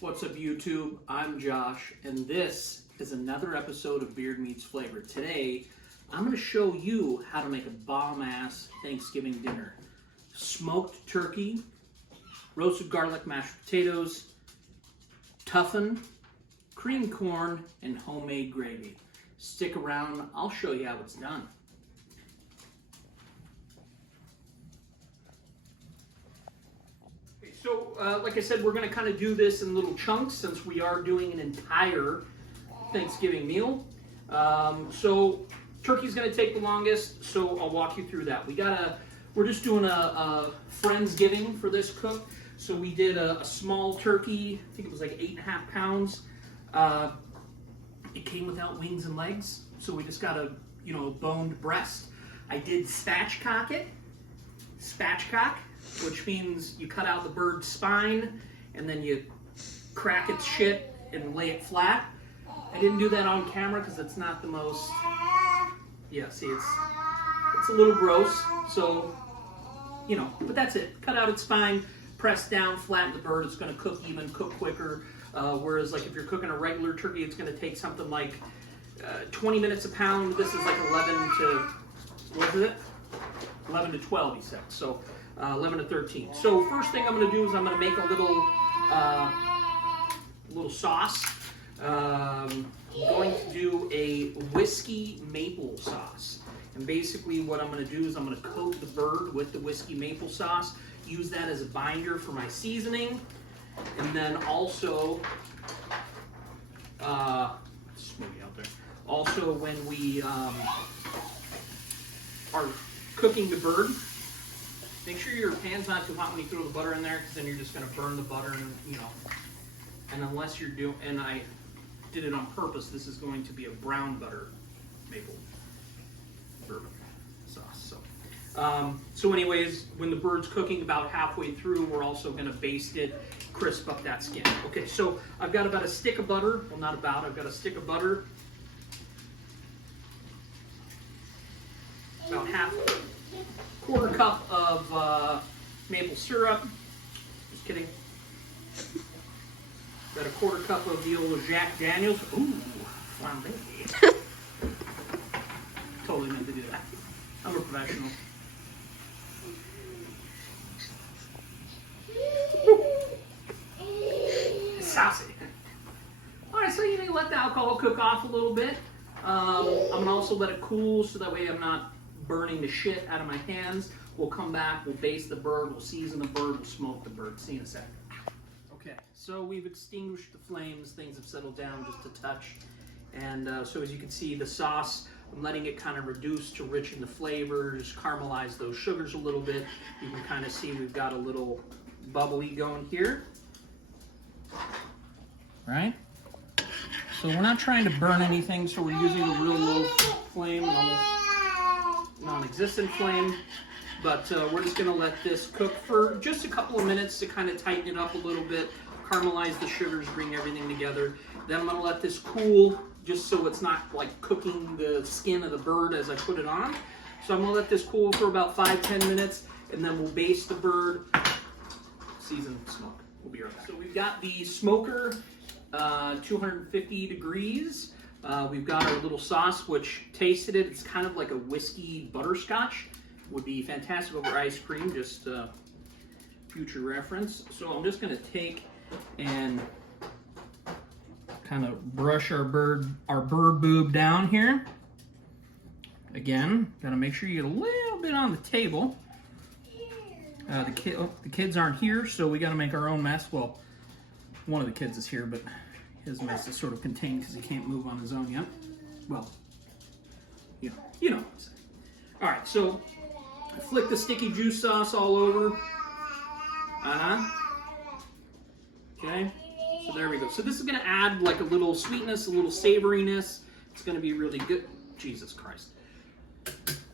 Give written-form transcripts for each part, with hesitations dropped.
What's up, YouTube? I'm Josh, and this is another episode of Beard Meets Flavor. Today, I'm going to show you how to make a bomb-ass Thanksgiving dinner. Smoked turkey, roasted garlic mashed potatoes, toughen, creamed corn, and homemade gravy. Stick around, I'll show you how it's done. So, like I said, we're going to kind of do this in little chunks since we are doing an entire Thanksgiving meal. So, turkey's going to take the longest, so I'll walk you through that. We're just doing a Friendsgiving for this cook. So we did a small turkey, I think it was like 8.5 pounds. It came without wings and legs, so we just got a boned breast. I did spatchcock it, which means you cut out the bird's spine and then you crack its shit and lay it flat. I didn't do that on camera because it's not the most, see, it's a little gross, so, but that's it. Cut out its spine, press down, flatten the bird. It's going to cook even, cook quicker. Whereas like if you're cooking a regular turkey, it's going to take something like 20 minutes a pound. This is like 11 to, what is it? 11 to 12, he said. So 11 to 13. So first thing I'm going to do is I'm going to make a little sauce. I'm going to do a whiskey maple sauce. And basically what I'm going to do is I'm going to coat the bird with the whiskey maple sauce. Use that as a binder for my seasoning. And then also, smoky out there. Also, when we are cooking the bird, make sure your pan's not too hot when you throw the butter in there, because then you're just going to burn the butter, and and unless you're doing, and I did it on purpose, this is going to be a brown butter maple bourbon sauce. So anyways, when the bird's cooking about halfway through, we're also going to baste it, crisp up that skin. Okay, so I've got about a stick of butter. Well, not about, I've got a stick of butter. About quarter cup of maple syrup. Just kidding. Got a quarter cup of the old Jack Daniels. Ooh, flambe. Totally meant to do that. I'm a professional. It's saucy. Alright, so you need to let the alcohol cook off a little bit. I'm going to also let it cool so that way I'm not burning the shit out of my hands. We'll come back, we'll baste the bird, we'll season the bird, we'll smoke the bird. See you in a second. Okay, so we've extinguished the flames, things have settled down just a touch. And so as you can see, the sauce, I'm letting it kind of reduce to rich in the flavor, just caramelize those sugars a little bit. You can kind of see we've got a little bubbly going here. Right? So we're not trying to burn anything, so we're using a real low flame, an almost non-existent flame. But we're just going to let this cook for just a couple of minutes to kind of tighten it up a little bit, caramelize the sugars, bring everything together. Then I'm going to let this cool, just so it's not like cooking the skin of the bird as I put it on. So I'm going to let this cool for about 5-10 minutes, and then we'll baste the bird, season, smoke. We'll be right back. So we've got the smoker, 250 degrees. We've got our little sauce, which tasted it. It's kind of like a whiskey butterscotch. Would be fantastic over ice cream, just future reference. So I'm just going to take and kind of brush our bird boob down here. Again, got to make sure you get a little bit on the table. The kids aren't here, so we got to make our own mess. Well, one of the kids is here, but his mess is sort of contained because he can't move on his own yet. Well, you know what I'm saying. All right, so I flick the sticky juice sauce all over. Okay, so there we go. So this is going to add like a little sweetness, a little savoriness. It's going to be really good. Jesus Christ.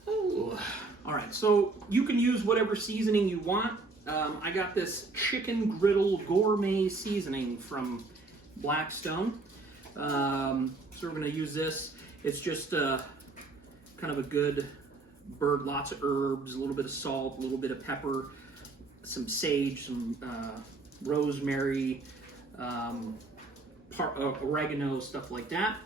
Ooh. All right, so you can use whatever seasoning you want. I got this chicken griddle gourmet seasoning from Blackstone. So we're going to use this. It's just kind of a good bird, lots of herbs, a little bit of salt, a little bit of pepper, some sage, some rosemary, oregano, stuff like that.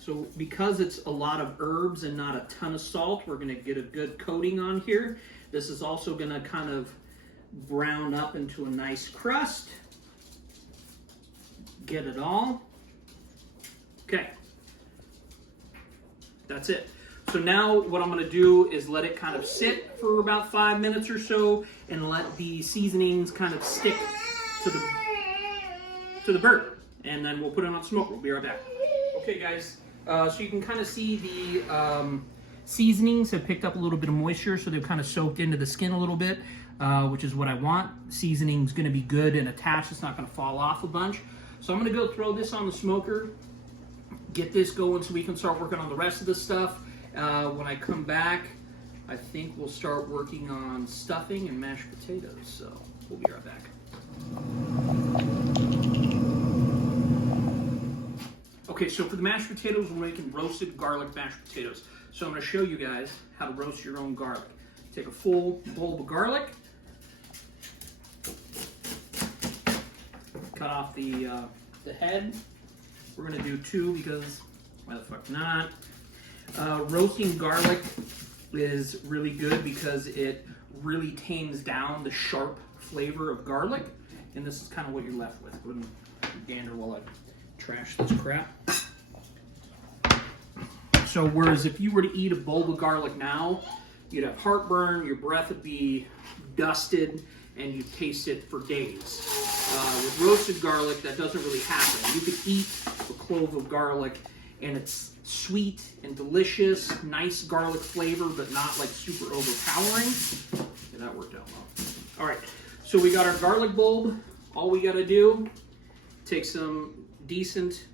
So because it's a lot of herbs and not a ton of salt, we're going to get a good coating on here. This is also going to kind of brown up into a nice crust. Get it all. Okay. That's it. So now what I'm going to do is let it kind of sit for about 5 minutes or so and let the seasonings kind of stick to the bird. And then we'll put it on smoke. We'll be right back. Okay, guys. So you can kind of see the seasonings have picked up a little bit of moisture, so they've kind of soaked into the skin a little bit, which is what I want. Seasoning's going to be good and attached. It's not going to fall off a bunch. So I'm going to go throw this on the smoker, get this going so we can start working on the rest of the stuff. When I come back, I think we'll start working on stuffing and mashed potatoes. So we'll be right back. Okay, so for the mashed potatoes, we're making roasted garlic mashed potatoes. So I'm going to show you guys how to roast your own garlic. Take a full bulb of garlic, cut off the head. We're going to do 2 because why the fuck not? Roasting garlic is really good because it really tames down the sharp flavor of garlic, and this is kind of what you're left with. Go ahead and gander while I trash this crap. So whereas if you were to eat a bulb of garlic now, you'd have heartburn, your breath would be dusted, and you'd taste it for days. With roasted garlic, that doesn't really happen. You could eat a clove of garlic, and it's sweet and delicious, nice garlic flavor, but not like super overpowering. Yeah, that worked out well. All right, so we got our garlic bulb. All we gotta do, take some decent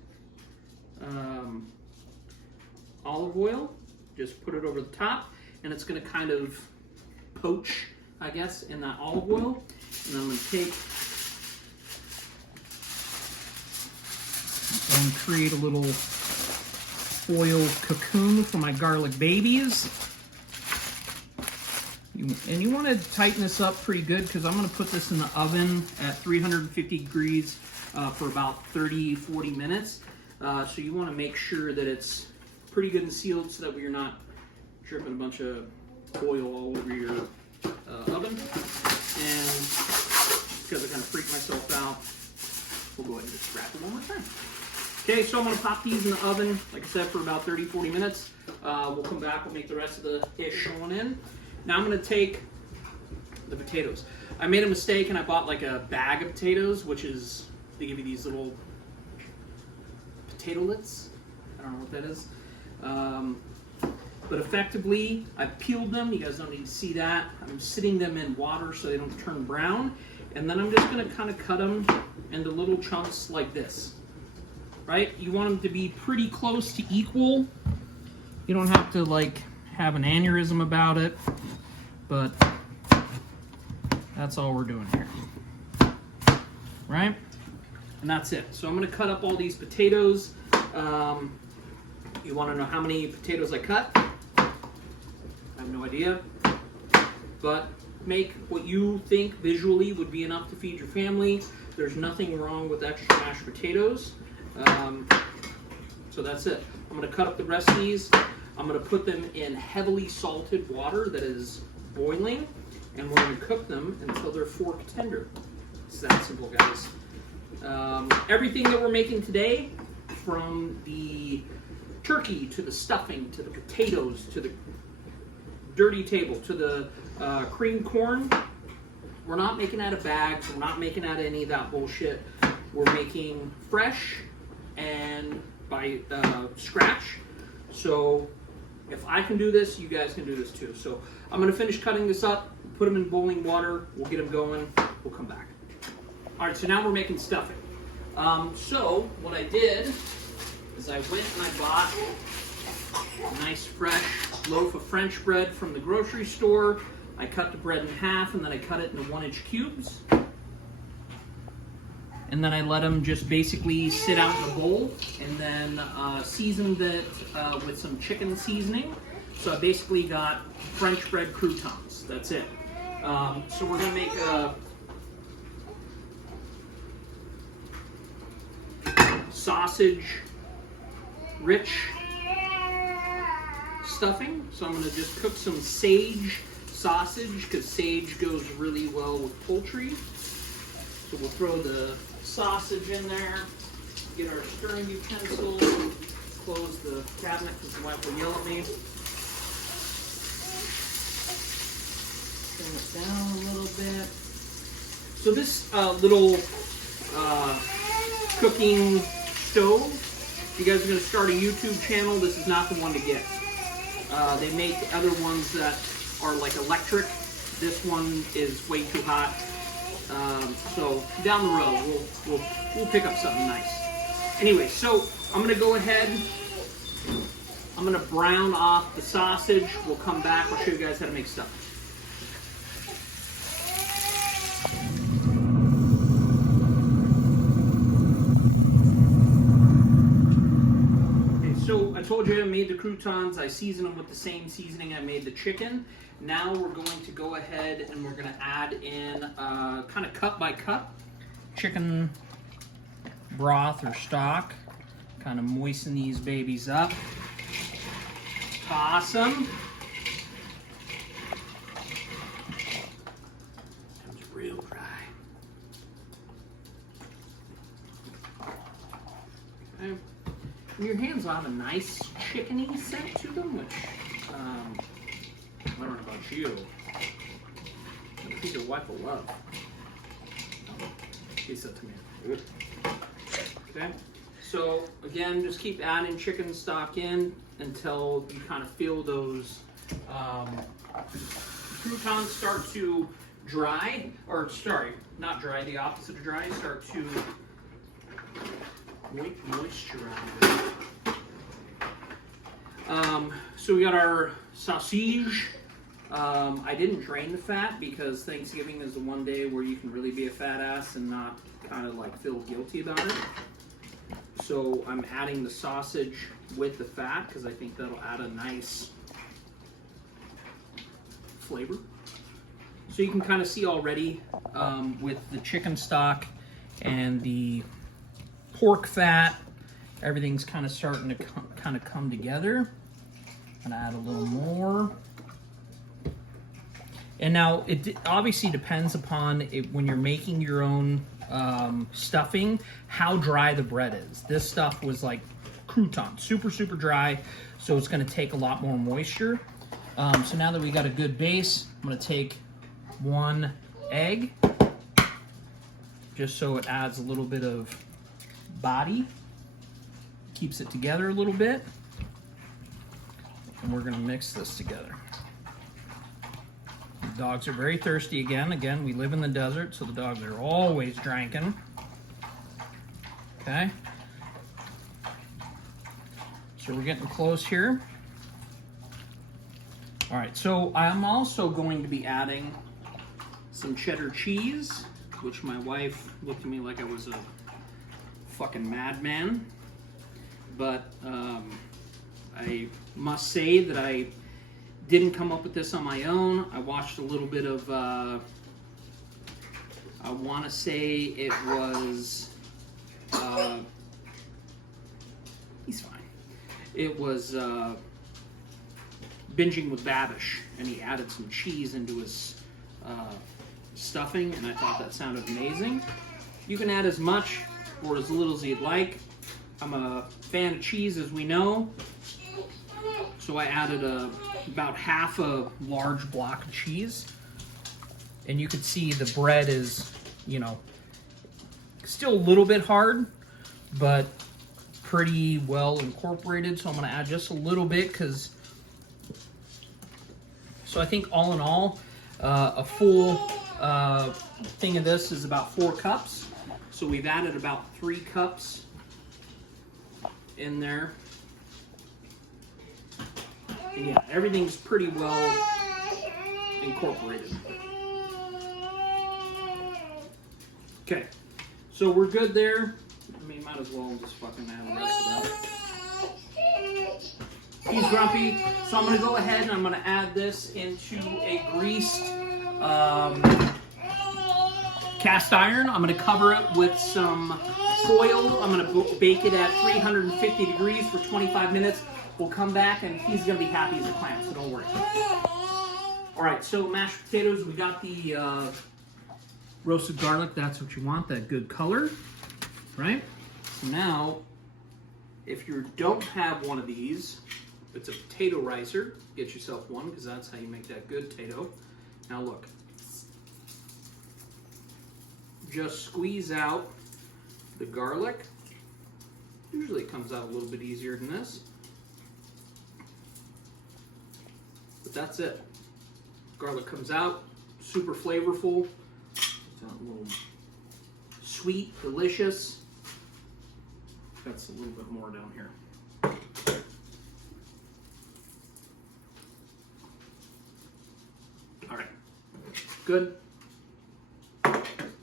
olive oil, just put it over the top, and it's gonna kind of poach, I guess, in that olive oil. And I'm gonna take and create a little foil cocoon for my garlic babies. And you want to tighten this up pretty good because I'm going to put this in the oven at 350 degrees for about 30-40 minutes. So you want to make sure that it's pretty good and sealed so that we're not dripping a bunch of oil all over your oven. And because I kind of freaked myself out, we'll go ahead and just wrap it one more time. Okay, so I'm going to pop these in the oven, like I said, for about 30-40 minutes. We'll come back, we'll make the rest of the dish going in. Now I'm going to take the potatoes. I made a mistake and I bought like a bag of potatoes, which is, they give you these little potatolets. I don't know what that is. But effectively, I peeled them. You guys don't need to see that. I'm sitting them in water so they don't turn brown. And then I'm just going to kind of cut them into little chunks like this. Right? You want them to be pretty close to equal. You don't have to like have an aneurysm about it, but that's all we're doing here. Right? And that's it. So I'm going to cut up all these potatoes. You want to know how many potatoes I cut? I have no idea. But make what you think visually would be enough to feed your family. There's nothing wrong with extra mashed potatoes. So that's it. I'm going to cut up the rest of these. I'm going to put them in heavily salted water that is boiling, and we're going to cook them until they're fork tender. It's that simple, guys. Everything that we're making today, from the turkey to the stuffing to the potatoes to the dirty table to the creamed corn, we're not making out of bags. We're not making out of any of that bullshit. We're making fresh and by scratch. So if I can do this, you guys can do this too. So I'm going to finish cutting this up, put them in boiling water, we'll get them going, we'll come back. All right, so now we're making stuffing. So what I did is I went and I bought a nice fresh loaf of French bread from the grocery store. I cut the bread in half and then I cut it into 1-inch cubes. And then I let them just basically sit out in the bowl, and then seasoned it with some chicken seasoning. So I basically got French bread croutons. That's it. So we're gonna make sausage rich stuffing. So I'm going to just cook some sage sausage because sage goes really well with poultry. So we'll throw the sausage in there, get our stirring utensil, close the cabinet because the wife will yell at me. Turn it down a little bit. So this little cooking stove, if you guys are going to start a YouTube channel, this is not the one to get. They make other ones that are like electric. This one is way too hot. So down the road, we'll pick up something nice. Anyway, so I'm going to go ahead. I'm going to brown off the sausage. We'll come back. I'll show you guys how to make stuff. So I told you I made the croutons. I seasoned them with the same seasoning I made the chicken. Now we're going to go ahead and we're going to add in kind of cup by cup chicken broth or stock. Kind of moisten these babies up. Toss them. Sounds real dry. Okay. Your hands will have a nice chickeny scent to them, which I don't know about you. I think your wife will love. She said to me. Okay, so again, just keep adding chicken stock in until you kind of feel those croutons start to dry, or sorry, not dry, the opposite of dry, start to moisturize. So we got our sausage. I didn't drain the fat because Thanksgiving is the one day where you can really be a fat ass and not kind of like feel guilty about it. So I'm adding the sausage with the fat because I think that'll add a nice flavor. So you can kind of see already with the chicken stock and the pork fat, everything's kind of starting to come together. I'm gonna add a little more. And now it obviously depends upon when you're making your own stuffing, how dry the bread is. This stuff was like crouton, super dry, so it's gonna take a lot more moisture. So now that we got a good base, I'm gonna take 1 egg, just so it adds a little bit of body, keeps it together a little bit, and we're gonna mix this together. The dogs are very thirsty again. Again, we live in the desert, so the dogs are always drinking. Okay. So we're getting close here. All right, so I'm also going to be adding some cheddar cheese, which my wife looked at me like I was a fucking madman. But I must say that I didn't come up with this on my own. I watched a little bit of, I want to say it was, he's fine. It was Binging with Babish, and he added some cheese into his stuffing, and I thought that sounded amazing. You can add as much or as little as you'd like. I'm a fan of cheese, as we know, so I added about half a large block of cheese. And you can see the bread is, you know, still a little bit hard, but pretty well incorporated. So I'm going to add just a little bit because, so I think all in all, a full thing of this is about 4 cups. So we've added about 3 cups in there. And yeah, everything's pretty well incorporated. Okay, so we're good there. I mean, might as well just fucking add the rest of that. He's grumpy, so I'm gonna go ahead and I'm gonna add this into a greased cast iron. I'm going to cover it with some foil. I'm going to bake it at 350 degrees for 25 minutes. We'll come back and he's going to be happy as a clam, so don't worry. All right, so mashed potatoes, we got the roasted garlic. That's what you want, that good color, right? So now, if you don't have one of these, it's a potato ricer. Get yourself one, because that's how you make that good potato. Now look. Just squeeze out the garlic. Usually it comes out a little bit easier than this. But that's it. Garlic comes out, super flavorful. It's a little sweet, delicious. That's a little bit more down here. All right, good.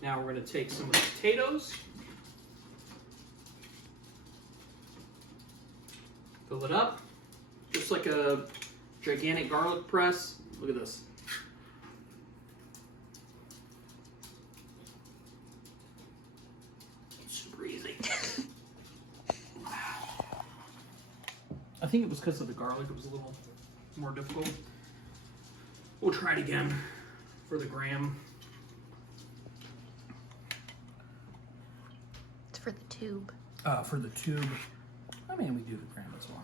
Now we're going to take some of the potatoes, fill it up, just like a gigantic garlic press. Look at this. Super easy. I think it was because of the garlic, it was a little more difficult. We'll try it again for the gram. It's for the tube. For the tube. I mean, we do the gram as well.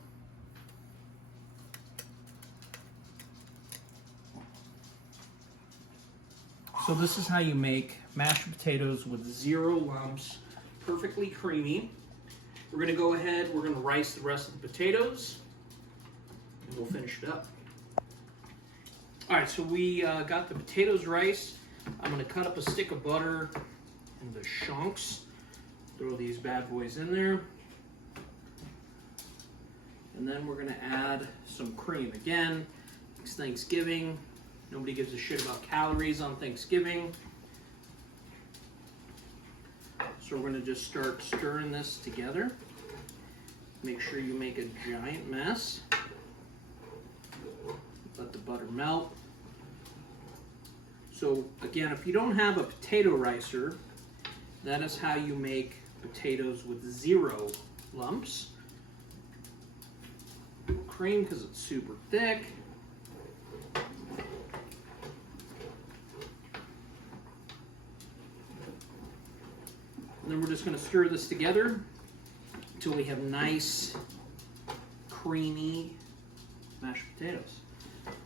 So this is how you make mashed potatoes with 0 lumps, perfectly creamy. We're going to go ahead, we're going to rice the rest of the potatoes, and we'll finish it up. All right, so we got the potatoes riced. I'm going to cut up a stick of butter into chunks. Throw these bad boys in there. And then we're going to add some cream. Again, it's Thanksgiving. Nobody gives a shit about calories on Thanksgiving. So we're going to just start stirring this together. Make sure you make a giant mess. Let the butter melt. So again, if you don't have a potato ricer, that is how you make potatoes with 0 lumps. Cream because it's super thick. And then we're just going to stir this together until we have nice, creamy mashed potatoes.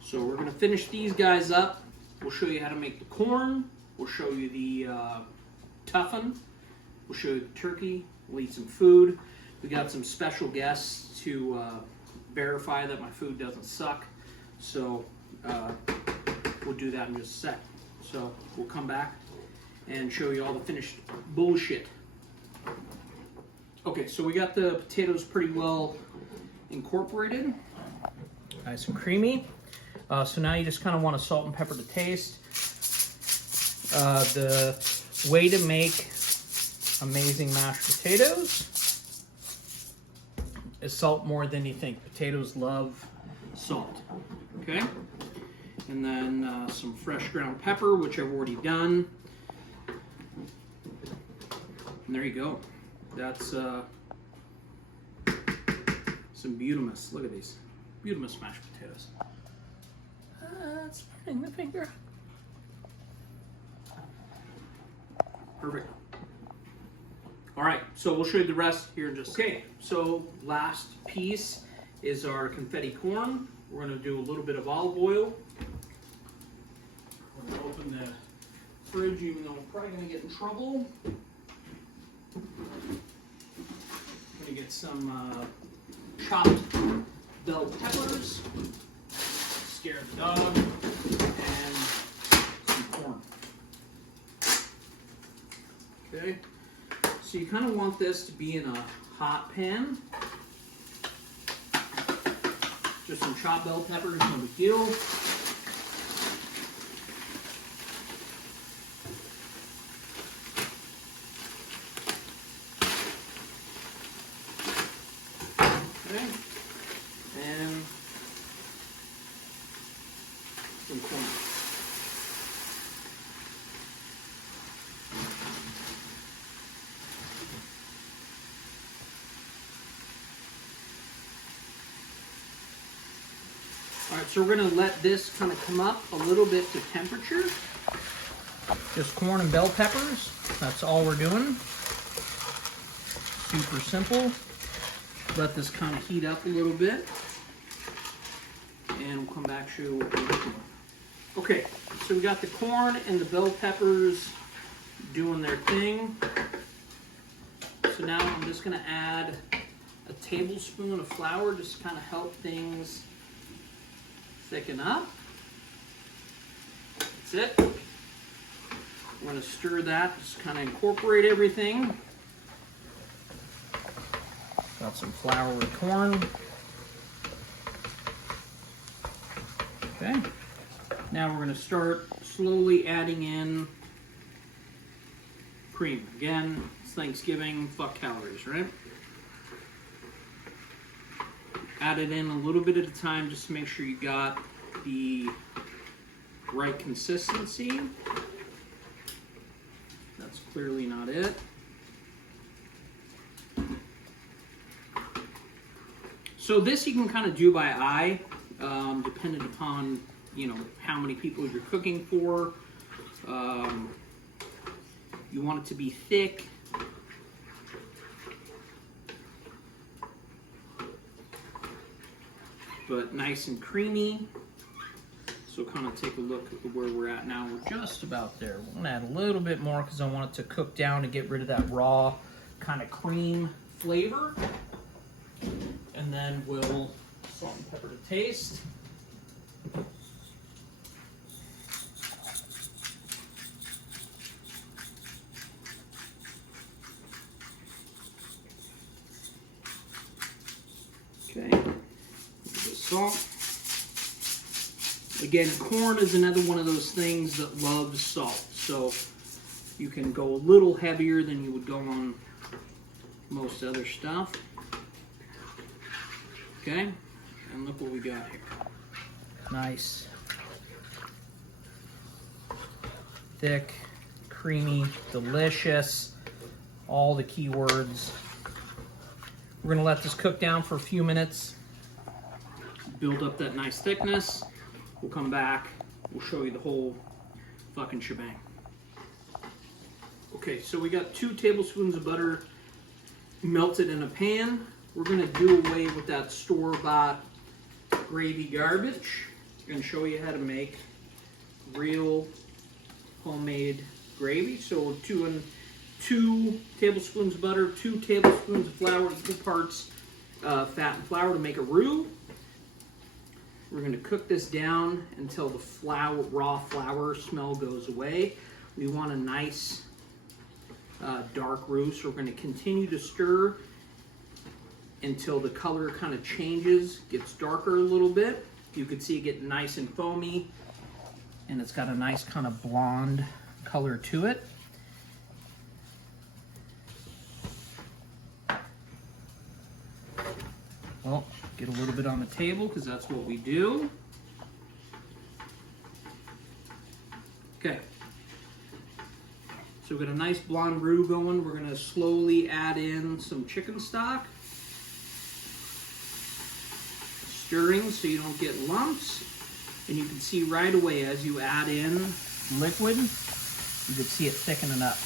So we're going to finish these guys up. We'll show you how to make the corn. We'll show you the toughen. We'll show you the turkey. We'll eat some food. We got some special guests to verify that my food doesn't suck. So we'll do that in just a sec. So we'll come back and show you all the finished bullshit. Okay, so we got the potatoes pretty well incorporated. Nice and creamy. So now you just kind of want to salt and pepper to taste. The way to make amazing mashed potatoes is salt more than you think. Potatoes love salt. Okay? And then some fresh ground pepper, which I've already done. And there you go. That's some beautimous. Look at these. Beautimous mashed potatoes. It's burning the finger. Perfect. All right, so we'll show you the rest here in just a second. So last piece is our confetti corn. We're going to do a little bit of olive oil. We're going to open the fridge, even though I'm probably going to get in trouble. I'm going to get some chopped bell peppers, scare the dog, and some corn. Okay, so you kind of want this to be in a hot pan. Just some chopped bell peppers, no big deal. Okay, and some corn. so we're gonna let this kind of come up a little bit to temperature. Just corn and bell peppers, that's all we're doing. Super simple. Let this kind of heat up a little bit. And we'll come back to you what we're doing. Okay, so we got the corn and the bell peppers doing their thing. So now I'm just gonna add a tablespoon of flour just to kind of help things thicken up. That's it. I'm gonna stir that, just kind of incorporate everything. Got some flour with corn. Okay. Now we're gonna start slowly adding in cream. Again, it's Thanksgiving, fuck calories, right? Add it in a little bit at a time just to make sure you got the right consistency. That's clearly not it. So this you can kind of do by eye, depending upon, you know, how many people you're cooking for. You want it to be thick. But nice and creamy. So kind of take a look at where we're at now. We're just about there. We're gonna add a little bit more because I want it to cook down to get rid of that raw kind of cream flavor. And then we'll salt and pepper to taste. Okay, the salt. Again, corn is another one of those things that loves salt. So you can go a little heavier than you would go on most other stuff. Okay, and look what we got here. Nice. Thick, creamy, delicious, all the key words. We're gonna let this cook down for a few minutes, build up that nice thickness. We'll come back, we'll show you the whole fucking shebang. Okay, so we got 2 tablespoons of butter melted in a pan. We're gonna do away with that store-bought gravy garbage. I'm gonna show you how to make real homemade gravy. So 2 tablespoons of butter, 2 tablespoons of flour, 2 parts fat and flour to make a roux. We're gonna cook this down until the raw flour smell goes away. We want a nice dark roux, so we're gonna continue to stir until the color kind of changes, gets darker a little bit. You can see it get nice and foamy, and it's got a nice kind of blonde color to it. Well, get a little bit on the table because that's what we do. Okay. So we've got a nice blonde roux going. We're going to slowly add in some chicken stock. Stirring so you don't get lumps. And you can see right away as you add in liquid, you can see it thickening up.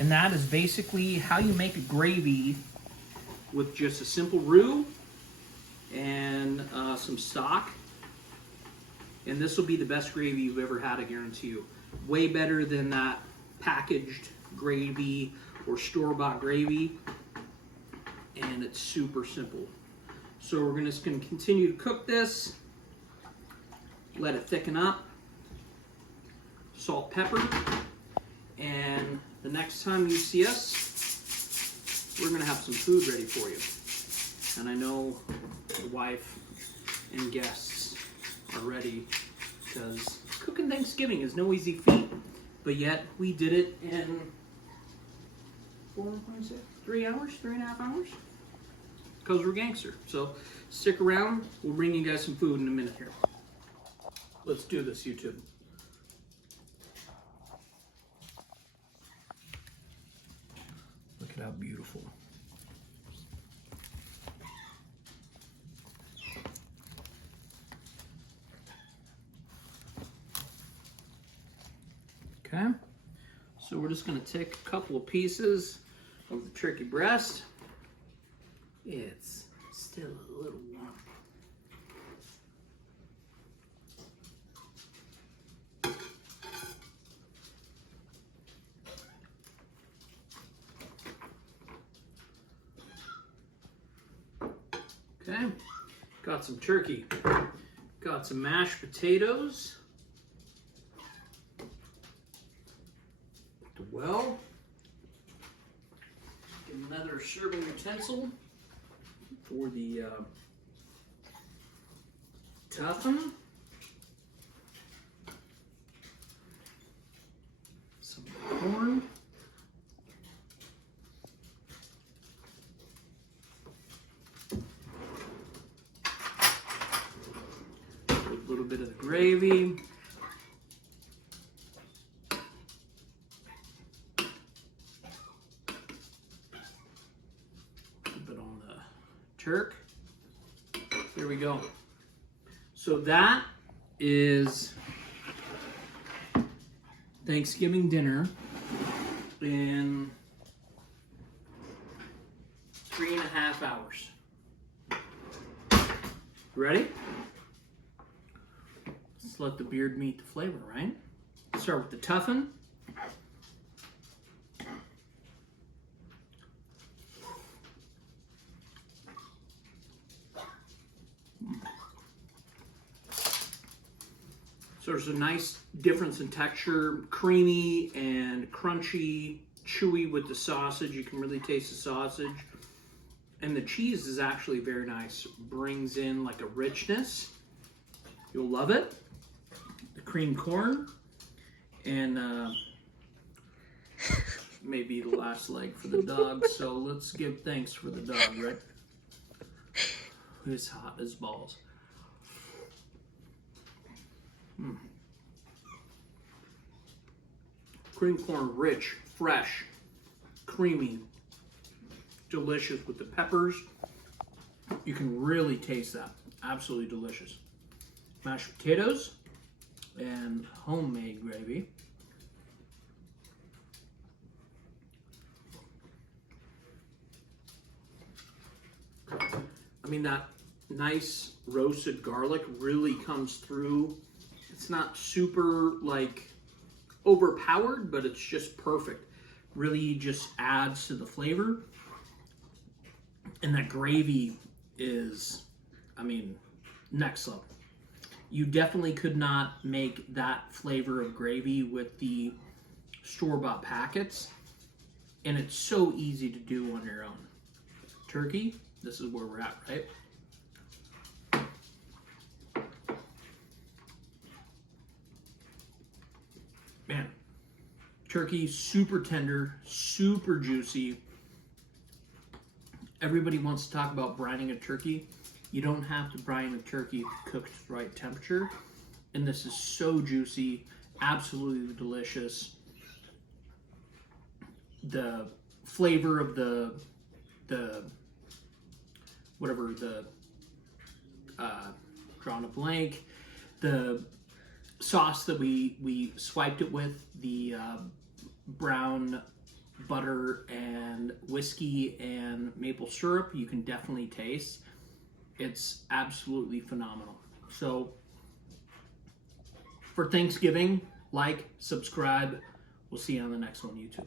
And that is basically how you make a gravy with just a simple roux and some stock. And this will be the best gravy you've ever had, I guarantee you. Way better than that packaged gravy or store-bought gravy. And it's super simple. So we're just going to continue to cook this. Let it thicken up. Salt, pepper. And the next time you see us, we're going to have some food ready for you. And I know the wife and guests are ready because cooking Thanksgiving is no easy feat. But yet we did it in 3 hours, 3.5 hours? Because we're gangster. So stick around. We'll bring you guys some food in a minute here. Let's do this, YouTube. Look at how beautiful. Okay, so we're just going to take a couple of pieces of the turkey breast. It's still a little warm. Okay, got some turkey, got some mashed potatoes. Well, get another serving utensil for the toughen. Some corn. A little bit of the gravy. Turk. There we go. So that is Thanksgiving dinner in 3.5 hours. Ready? Let's let the beard meet the flavor, right? Start with the toughen. So there's a nice difference in texture, creamy and crunchy, chewy with the sausage. You can really taste the sausage. And the cheese is actually very nice. Brings in like a richness. You'll love it. The cream corn. And maybe the last leg for the dog. So let's give thanks for the dog, right? It's hot as balls. Cream corn, rich, fresh, creamy, delicious with the peppers. You can really taste that. Absolutely delicious. Mashed potatoes and homemade gravy. I mean, that nice roasted garlic really comes through. It's not super like overpowered, but it's just perfect. Really just adds to the flavor. And that gravy is, I mean, next level. You definitely could not make that flavor of gravy with the store-bought packets. And it's so easy to do on your own. Turkey, this is where we're at, right? Man, turkey, super tender, super juicy. Everybody wants to talk about brining a turkey. You don't have to brine a turkey cooked at the right temperature. And this is so juicy, absolutely delicious. The flavor of the drawing a blank, the sauce that we swiped it with, the brown butter and whiskey and maple syrup, you can definitely taste. It's absolutely phenomenal. So for Thanksgiving, like, subscribe. We'll see you on the next one, YouTube.